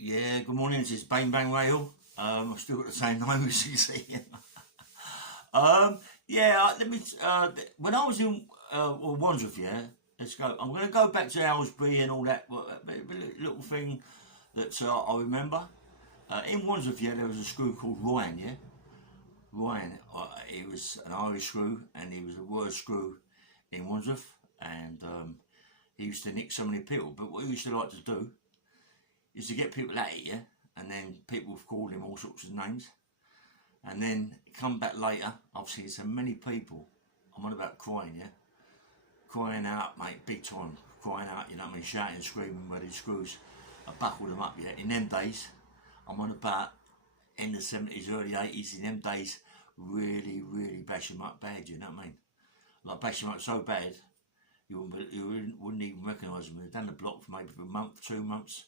Yeah, good morning. This is Bang Bang Rail. I've still got the same name as you see. Yeah, let me. When I was in Wandsworth, yeah, let's go. I'm going to go back to Owlsbury and all that little thing that I remember. In Wandsworth, yeah, there was a screw called Ryan, yeah. Ryan, he was an Irish screw, and he was the worst screw in Wandsworth, and he used to nick so many people. But what he used to like to do is to get people at it, yeah, and then people have called him all sorts of names, and then come back later. I've seen so many people. I'm on about crying, yeah, crying out, mate, big time, crying out. You know what I mean? Shouting, screaming where these screws. I buckled them up, yeah. In them days, I'm on about in the 70s, early 80s. In them days, really bash them up bad. You know what I mean? Like bash them up so bad, you wouldn't even recognise them. They'd done the block for maybe for a month, 2 months.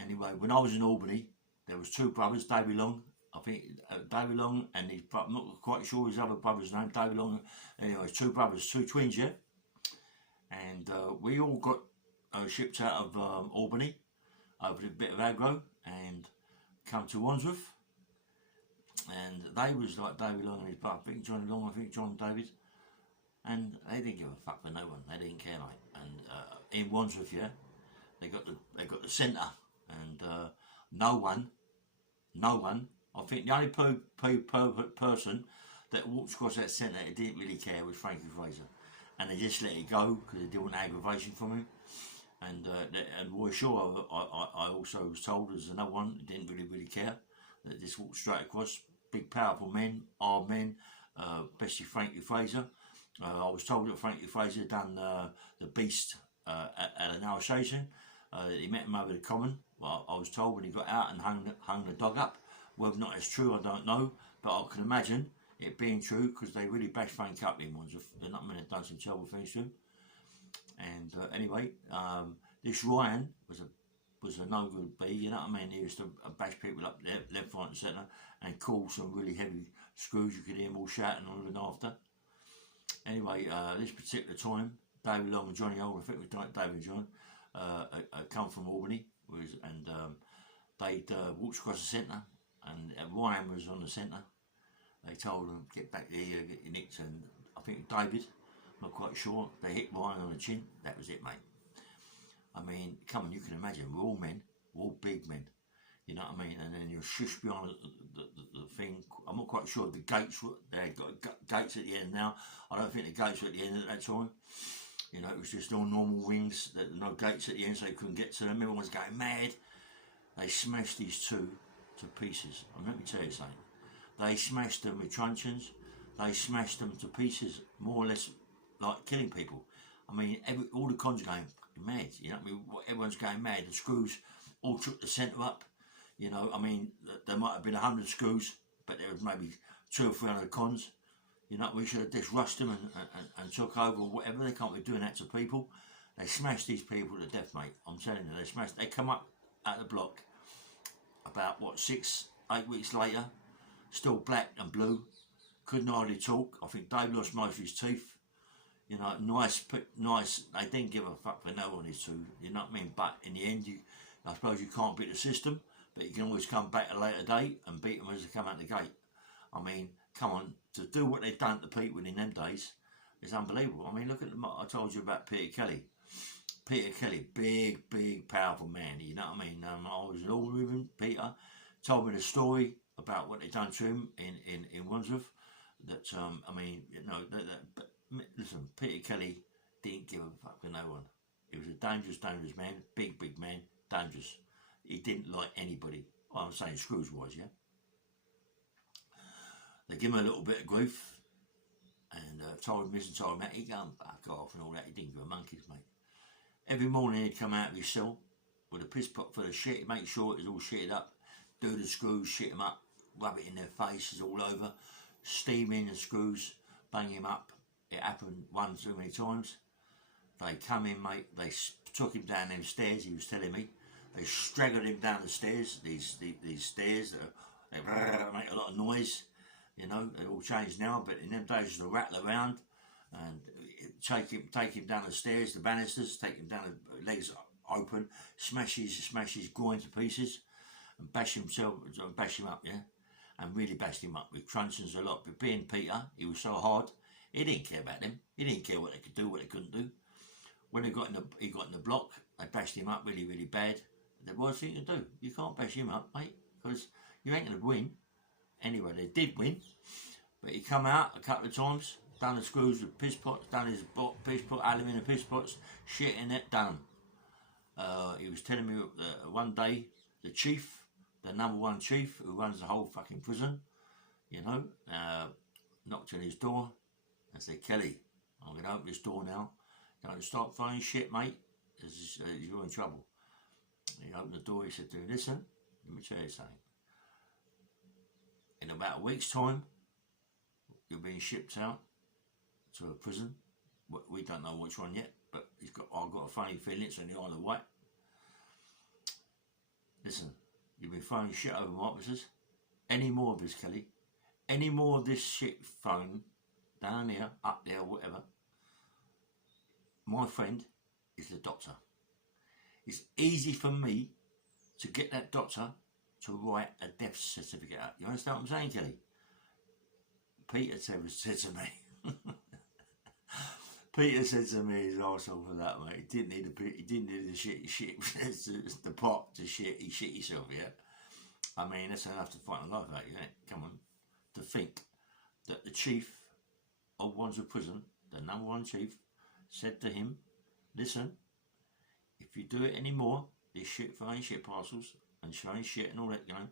Anyway, when I was in Albany, there was two brothers, Davy Long, I think Davy Long and his brother, I'm not quite sure his other brother's name, Davy Long. Anyway, two brothers, two twins, yeah. And we all got shipped out of Albany over a bit of aggro and come to Wandsworth. And they was like Davy Long and his brother, I think Johnny Long, I think John David. And they didn't give a fuck for no one. They didn't care, mate. And in Wandsworth, yeah, they got the centre. And no one, I think the only person that walked across that centre that didn't really care was Frankie Fraser. And they just let it go because they didn't want aggravation from him. And Roy Shaw, I also was told, as another one that didn't really care, that just walked straight across. Big, powerful men, hard men, especially Frankie Fraser. I was told that Frankie Fraser done the Beast at an Alsatian. He met him over the common. Well, I was told when he got out and hung the dog up. Whether or not it's true, I don't know. But I can imagine it being true because they really bashed Frank up in ones. They're not meant to done some terrible things to him. And anyway, this Ryan was a no good B. You know what I mean? He used to bash people up there, left, right, and centre, and call some really heavy screws. You could hear them all shouting on and after. Anyway, this particular time, David Long and Johnny Old, I think it was David and John, come from Albany, and they'd walked across the centre, and Ryan was on the centre. They told him, get back there, get your nicked, and I think David, not quite sure, they hit Ryan on the chin. That was it, mate. I mean, come on, you can imagine, we're all men, we're all big men, you know what I mean? And then you're shush behind the thing. I'm not quite sure the gates, they've got gates at the end now. I don't think the gates were at the end at that time. You know, it was just all normal wings, no gates at the end, so they couldn't get to them. Everyone was going mad. They smashed these two to pieces. And let me tell you something. They smashed them with truncheons. They smashed them to pieces, more or less like killing people. I mean, all the cons are going mad. You know what I mean? Everyone's going mad. The screws all took the centre up. You know, I mean, there might have been 100 screws, but there was maybe 200 or 300 cons. You know, we should have just rushed them and took over or whatever. They can't be doing that to people. They smashed these people to death, mate. I'm telling you, they come up at the block about, 6, 8 weeks later, still black and blue, couldn't hardly talk. I think Dave lost most of his teeth. You know, nice, they didn't give a fuck for no one, these two, you know what I mean? But in the end, I suppose you can't beat the system, but you can always come back at a later date and beat them as they come out the gate. I mean, come on, to do what they've done to people in them days is unbelievable. I mean, look at I told you about Peter Kelly. Peter Kelly, big, powerful man, you know what I mean? I was in Albany with him. Peter told me the story about what they'd done to him in Wandsworth. That, I mean, you know, but listen, Peter Kelly didn't give a fuck for no one. He was a dangerous man, big man, dangerous. He didn't like anybody. Well, I'm saying screws wise, yeah? They give him a little bit of grief and told him this and told him that. He'd go and back off and all that. He didn't give a monkey's, mate. Every morning he'd come out of his cell with a piss pot full of shit, make sure it was all shitted up, do the screws, shit them up, rub it in their faces all over, steam in the screws, bang him up. It happened one too many times. They come in, mate, they took him down them stairs, he was telling me. They straggled him down the stairs, these stairs that make a lot of noise. You know, it all changed now, but in them days, used to rattle around and take him down the stairs, the banisters, take him down the legs open, smash his groin to pieces, and bash him up, yeah, and really bashed him up with truncheons a lot. But being Peter, he was so hard, he didn't care about them. He didn't care what they could do, what they couldn't do. When he got in the block, they bashed him up really, really bad. The worst thing to do, you can't bash him up, mate, because you ain't going to win. Anyway, they did win, but he come out a couple of times, done the screws with piss pots, done his piss pot, aluminium piss pots, shit in it, done. He was telling me one day, the chief, the #1 chief who runs the whole fucking prison, you know, knocked on his door and said, Kelly, I'm going to open this door now. Don't start throwing shit, mate, you're in trouble. He opened the door, he said to him, listen, let me tell you something. In about a week's time, you're being shipped out to a prison. We don't know which one yet, but I've got a funny feeling it's on the Isle of Wight. Listen, you've been throwing shit over my officers. Any more of this, Kelly? Any more of this shit thrown down here, up there, whatever? My friend is the doctor. It's easy for me to get that doctor to write a death certificate out. You understand what I'm saying, Kelly? Peter said to me, Peter said to me, his arsehole for that, mate. He didn't need the shit, the pot to shit. He shit himself, yeah. I mean, that's enough to fight a life out, isn't it? Come on, to think that the chief of Wandsworth prison, the #1 chief, said to him, "Listen, if you do it anymore, this shit throwing shit parcels and showing shit and all that, you know,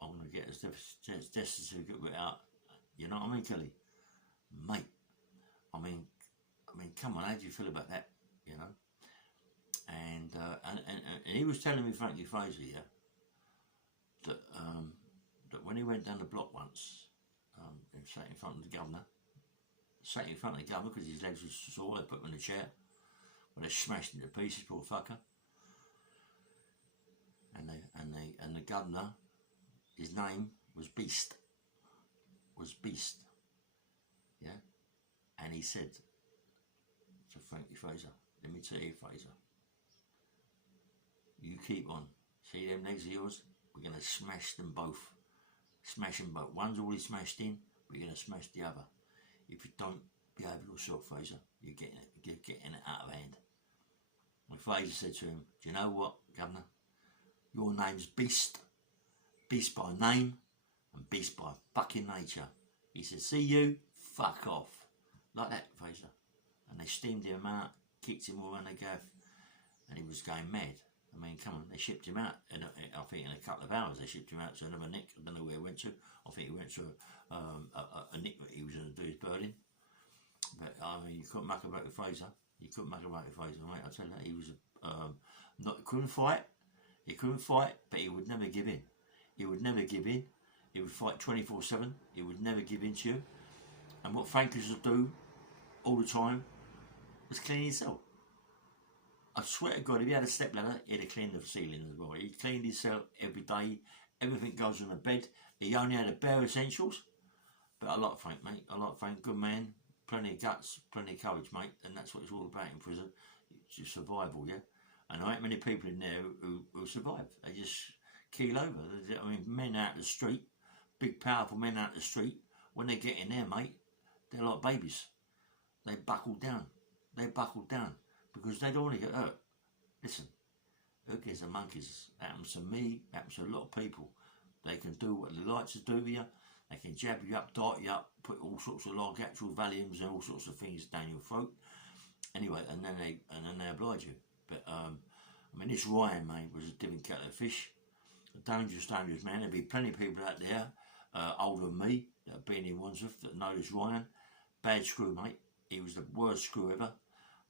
I'm gonna get his death certificate without." You know what I mean, Kelly? Mate, I mean, come on, how do you feel about that? You know, and he was telling me, Frankie Fraser, yeah, that when he went down the block once, he sat in front of the governor, because his legs were sore. They put him in a chair, but they smashed him to pieces, poor fucker. And the governor, his name was Beast. Yeah. And he said to Frankie Fraser, let me tell you, Fraser, you keep on. See them legs of yours? We're going to smash them both. Smash them both. One's already smashed in, we're going to smash the other. If you don't behave yourself, Fraser, you're getting it out of hand. And Fraser said to him, do you know what, Governor? Your name's Beast. Beast by name and beast by fucking nature. He said, see you, fuck off. Like that, Fraser. And they steamed him out, kicked him all around the gaff, and he was going mad. I mean, come on, they shipped him out, and I think in a couple of hours they shipped him out to another nick. I don't know where he went to. I think he went to a nick that he was going to do his birding. But I mean, you couldn't muck about with Fraser. You couldn't muck about with Fraser, mate. I tell you that, he was couldn't fight. He couldn't fight, but he would never give in. He would never give in. He would fight 24/7. He would never give in to you. And what Frank used to do all the time was clean his cell. I swear to God, if he had a step ladder, he'd have cleaned the ceiling as well. He cleaned his cell every day. Everything goes on the bed. He only had the bare essentials. But I like Frank, mate. I like Frank. Good man. Plenty of guts, plenty of courage, mate. And that's what it's all about in prison. It's just survival, yeah? And there ain't many people in there who survive. They just keel over. I mean, men out the street, big powerful men out the street, when they get in there, mate, they're like babies. They buckle down. Because they don't want to get hurt. Listen, who cares the monkeys? Happens to me, happens to a lot of people. They can do what they like to do to you. They can jab you up, dart you up, put all sorts of largatural Valiums and all sorts of things down your throat. Anyway, and then they oblige you. But I mean, this Ryan, mate, was a different kettle of fish. A dangerous man. There'll be plenty of people out there older than me that have been in Wandsworth that know this Ryan. Bad screw, mate. He was the worst screw ever.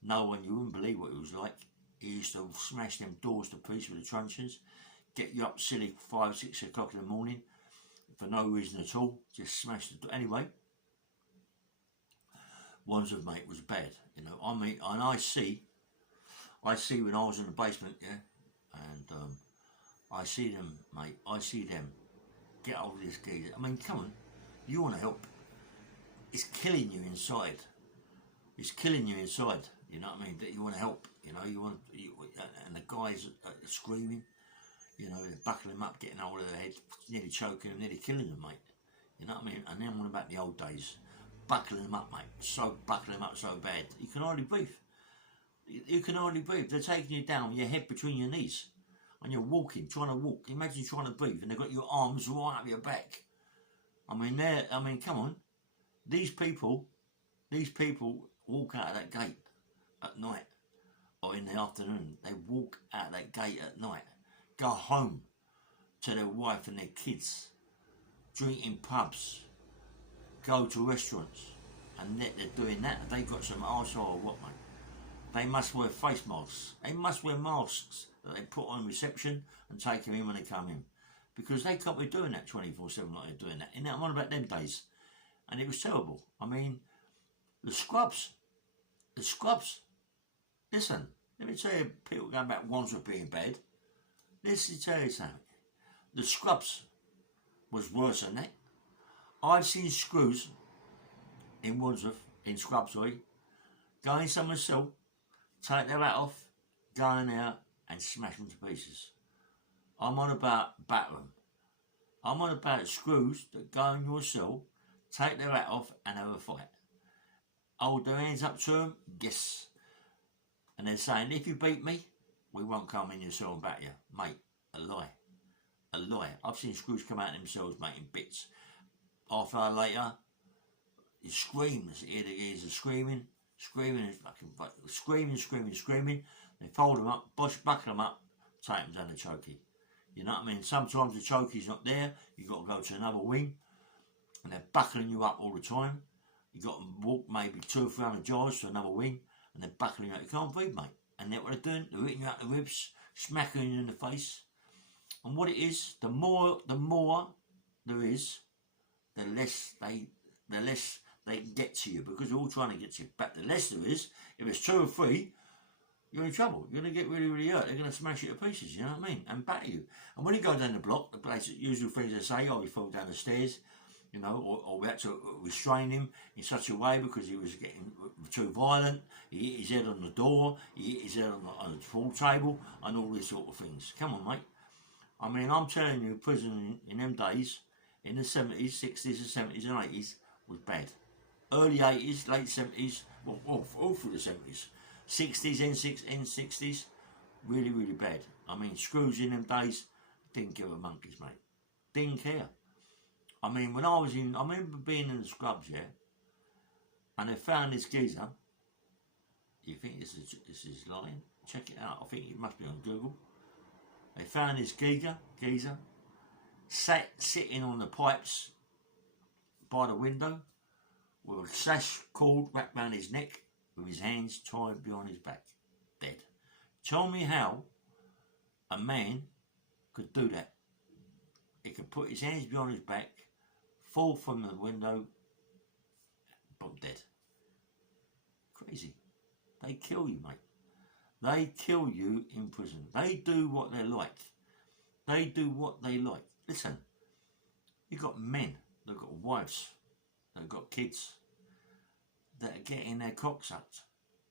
No one, you wouldn't believe what he was like. He used to smash them doors to pieces with the truncheons, get you up silly 5, 6 o'clock in the morning for no reason at all. Just smash the door. Anyway, Wandsworth, mate, was bad. You know, I mean, and I see when I was in the basement, yeah, and I see them, mate. I see them get hold of this geezer. I mean, come on, you want to help? It's killing you inside. It's killing you inside. You know what I mean? That you want to help. You know, and the guys are screaming. You know, they're buckling them up, getting hold of their head, nearly choking them, nearly killing them, mate. You know what I mean? And then what about the old days? Buckling them up, mate. So buckling them up so bad, you can hardly breathe. You can hardly breathe. They're taking you down, your head between your knees, and you're walking, trying to walk. Imagine trying to breathe, and they've got your arms right up your back. I mean, come on. These people walk out of that gate at night or in the afternoon. They walk out that gate at night, go home to their wife and their kids, drink in pubs, go to restaurants, and they're doing that. They've got some arsehole or what, mate? They must wear face masks. They must wear masks that they put on reception and take them in when they come in. Because they can't be doing that 24/7 like they're doing that. And I'm on about them days. And it was terrible. I mean, the scrubs. Listen, let me tell you, people going about Wandsworth being bad. Listen, tell you something. The scrubs was worse than that. I've seen screws in Wandsworth, in scrubs, go in someone's cell, take their hat off, go in there and smash them to pieces. I'm on about batter them. I'm on about screws that go in your cell, take their hat off and have a fight. Hold their hands up to them, yes. And they're saying, if you beat me, we won't come in your cell and batter you. Mate, a lie. A lie. I've seen screws come out themselves making bits. Half an hour later, you scream. Here the gears are screaming, screaming. They fold them up, buckle them up, take them down the chokey. You know what I mean? Sometimes the chokey's not there. You've got to go to another wing. And they're buckling you up all the time. You've got to walk maybe 200 or 300 yards to another wing. And they're buckling you up. You can't breathe, mate. And that's what they're doing. They're hitting you out the ribs, smacking you in the face. And what it is, the more there is, the less they get to you, because they're all trying to get to you. But the less there is, if it's 2 or 3, you're in trouble. You're going to get really, really hurt. They're going to smash you to pieces, you know what I mean? And batter you. And when you go down the block, the usual things they say, oh, he fell down the stairs, you know, or we had to restrain him in such a way because he was getting too violent. He hit his head on the door, he hit his head on the pool table, and all these sort of things. Come on, mate. I mean, I'm telling you, prison in them days, in the 70s, 60s and 70s and 80s, was bad. Early 80s, late 70s, well, all through the 70s. 60s and 60s, really, really bad. I mean, screws in them days didn't give a monkeys, mate. Didn't care. I mean, when I remember being in the scrubs, yeah, and they found this geezer. You think this is lying? Check it out. I think it must be on Google. They found this geezer sitting on the pipes by the window with a sash cord wrapped around his neck with his hands tied behind his back, dead. Tell me how a man could do that. He could put his hands behind his back, fall from the window, boom, dead. Crazy. They kill you, mate. They kill you in prison. They do what they like. They do what they like. Listen, you've got men, they've got wives, they've got kids that are getting their cocks sucked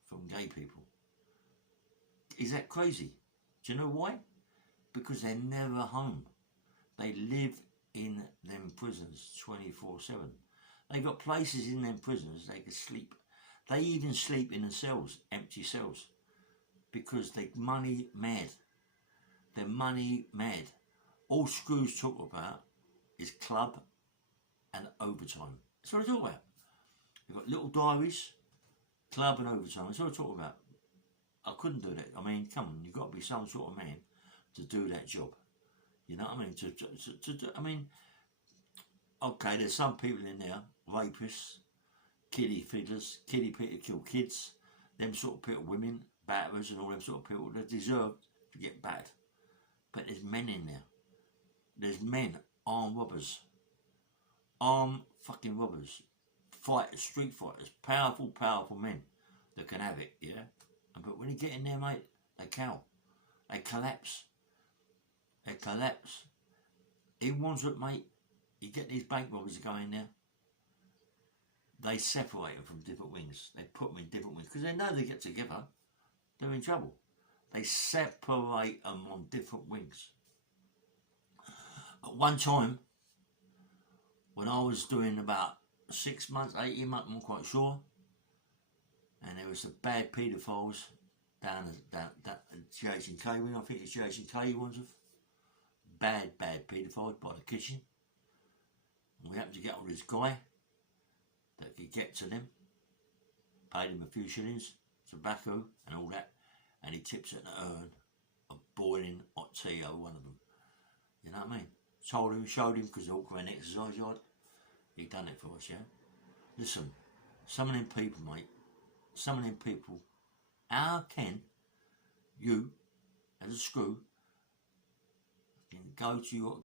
from gay people. Is that crazy? Do you know why? Because they're never home. They live in them prisons 24/7. They got places in them prisons they can sleep. They even sleep in the cells, empty cells, because they're money mad. They're money mad. All screws talk about is club and overtime. That's what I talk about. They've got little diaries, club and overtime. That's what I talk about. I couldn't do that. I mean, come on, you've got to be some sort of man to do that job. You know what I mean? I mean, okay, there's some people in there, rapists, kiddie fiddlers, kiddie people kill kids, them sort of people, women, batterers and all them sort of people that deserve to get battered. But there's men in there. There's men, armed robbers. Armed fucking robbers. Fighters, street fighters, powerful, powerful men that can have it, yeah? But when you get in there, mate, they cow. They collapse. They collapse. In Wandsworth, mate, you get these bank robbers that go in there, they separate them from different wings. They put them in different wings because they know they get together. they're in trouble. They separate them on different wings. At one time, when I was doing about 6 months, 18 months, I'm not quite sure, and there was some bad paedophiles down at GH&K wing, I think it's GH&K Wandsworth. Bad paedophiles by the kitchen. And we happened to get on this guy that could get to them, paid him a few shillings, tobacco and all that, and he tips at an urn of boiling hot tea over one of them. You know what I mean? Told him, showed him, because they're all around the exercise yard. He done it for us, yeah? Listen, some of them people, mate, some of them people, how can you, as a screw, can go to your